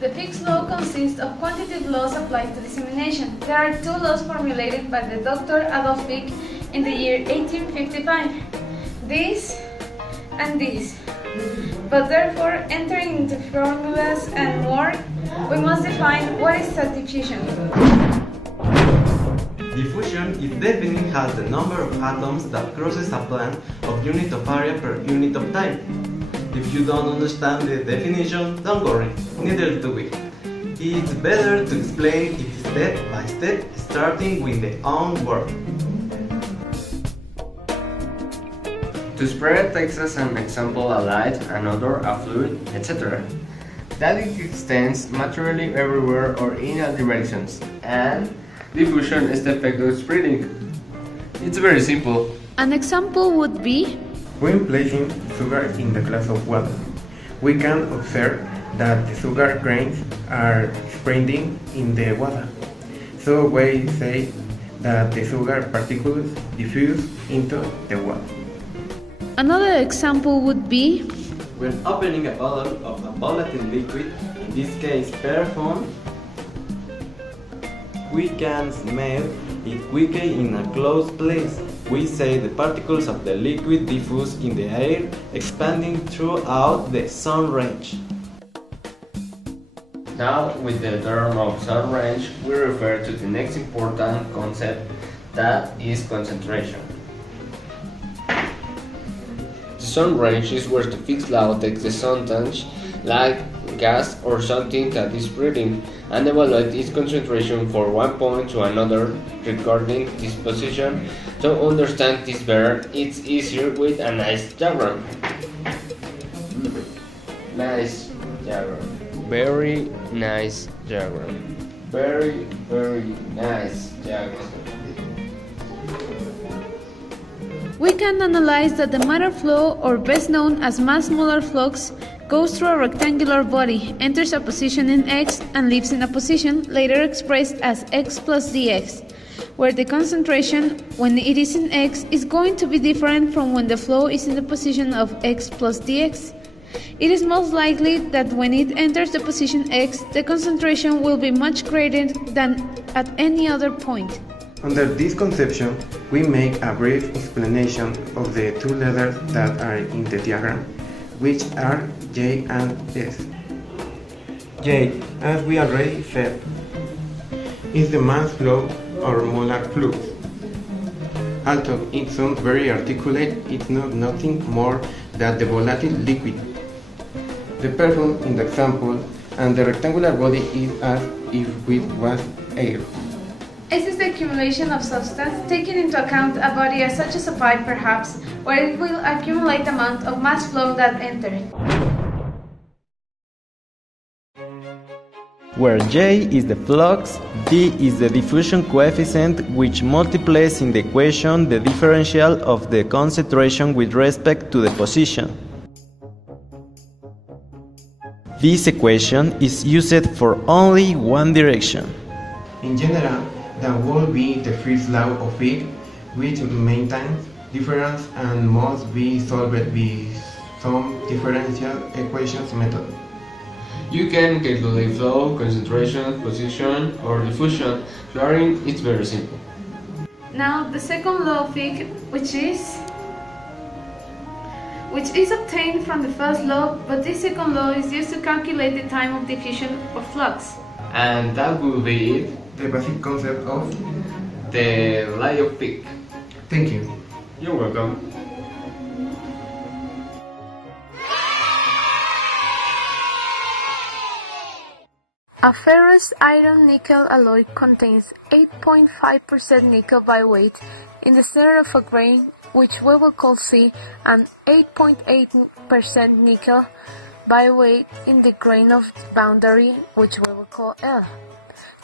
The Fick's law consists of quantitative laws applied to dissemination. There are two laws formulated by the Dr. Adolf Fick in the year 1855. This and this. But therefore, entering into formulas and more, we must define what is a diffusion. Diffusion is defined as the number of atoms that crosses a plane of unit of area per unit of time. If you don't understand the definition, don't worry, neither do we. It's better to explain it step by step, starting with the own word. To spread takes as an example a light, another a fluid, etc. That it extends materially everywhere or in all directions, and diffusion is the effect of spreading. It's very simple. An example would be when placing sugar in the glass of water, we can observe that the sugar grains are spreading in the water. So we say that the sugar particles diffuse into the water. Another example would be when opening a bottle of a volatile liquid, in this case perfume, we can smell it quickly in a closed place. We say the particles of the liquid diffuse in the air, expanding throughout the sun range. Now, with the term of sun range, we refer to the next important concept, that is concentration. The sun range is where the Fick's law takes the substance, like gas or something that is breathing, and evaluate its concentration from one point to another, recording this position. To understand this better, it's easier with a nice diagram. Nice diagram. Very nice diagram. Very nice diagram. we can analyze that the matter flow, or best known as mass-molar flux, goes through a rectangular body, enters a position in x, and leaves in a position later expressed as x plus dx, where the concentration, when it is in x, is going to be different from when the flow is in the position of x plus dx. It is most likely that when it enters the position x, the concentration will be much greater than at any other point. Under this conception, we make a brief explanation of the two letters that are in the diagram, which are J and S. J, as we already said, is the mass flow or molar flux. Although it sounds very articulate, it's not nothing more than the volatile liquid. The perfume in the example and the rectangular body is as if it was air. S is the accumulation of substance, taking into account a body as such as a pipe perhaps, where it will accumulate amount of mass flow that entered. Where J is the flux, D is the diffusion coefficient, which multiplies in the equation the differential of the concentration with respect to the position. This equation is used for only one direction. In general, that will be the first law of Fick, which maintains difference and must be solved with some differential equations method. You can calculate flow, concentration, position, or diffusion. Chlorine is very simple. Now the second law of Fick, which is obtained from the first law, but this second law is used to calculate the time of diffusion or flux. And that will be it. The basic concept of The law of Fick. Thank you. You're welcome. A ferrous iron nickel alloy contains 8.5% nickel by weight in the center of a grain, which we will call C, and 8.8% nickel by weight in the grain of its boundary, which we will call L.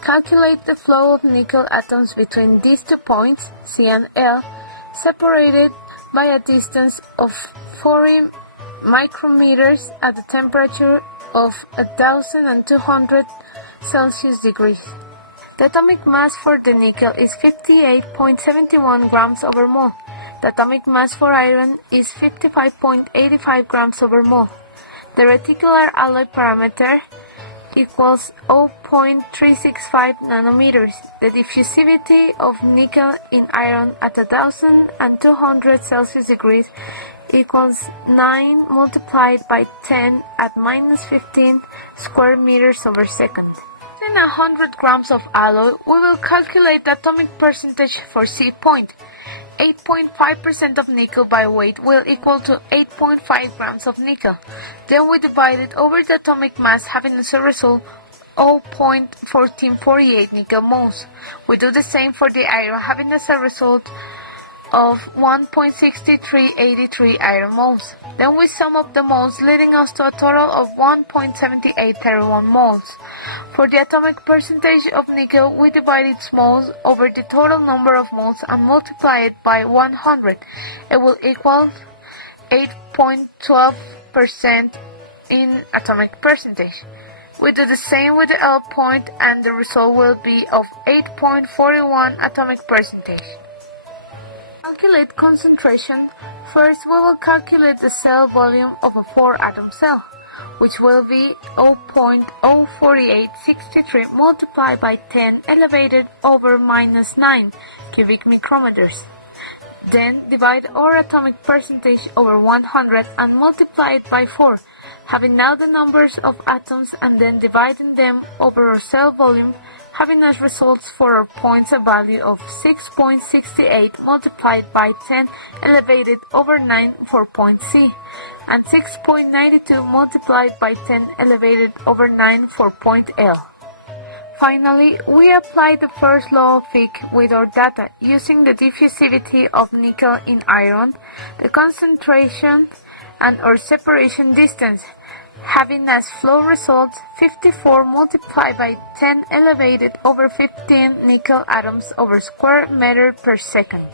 Calculate the flow of nickel atoms between these 2 points, C and L, separated by a distance of 40 micrometers at the temperature of 1200 Celsius degrees. The atomic mass for the nickel is 58.71 grams over mole. The atomic mass for iron is 55.85 grams over mole. The reticular alloy parameter equals 0.365 nanometers. The diffusivity of nickel in iron at 1200 Celsius degrees equals 9 multiplied by 10 at minus 15 square meters over second. In 100 grams of alloy, we will calculate the atomic percentage for C point. 8.5% of nickel by weight will equal to 8.5 grams of nickel. Then we divide it over the atomic mass, having as a result 0.1448 nickel moles. We do the same for the iron, having as a result of 1.6383 iron moles. Then we sum up the moles, leading us to a total of 1.7831 moles. For the atomic percentage of nickel, we divide its moles over the total number of moles and multiply it by 100. It will equal 8.12% in atomic percentage. We do the same with the L point, and the result will be of 8.41 atomic percentage. Calculate concentration. First, we will calculate the cell volume of a 4-atom cell, which will be 0.04863 multiplied by 10 elevated over minus 9 cubic micrometers. Then divide our atomic percentage over 100 and multiply it by 4, having now the numbers of atoms, and then dividing them over our cell volume, having as results for our points a value of 6.68 multiplied by 10 elevated over 9 for point C, and 6.92 multiplied by 10 elevated over 9 for point L. Finally, we apply the first law of Fick with our data, using the diffusivity of nickel in iron, the concentration, and our separation distance, having as flow results 54 multiplied by 10 elevated over 15 nickel atoms over square meter per second.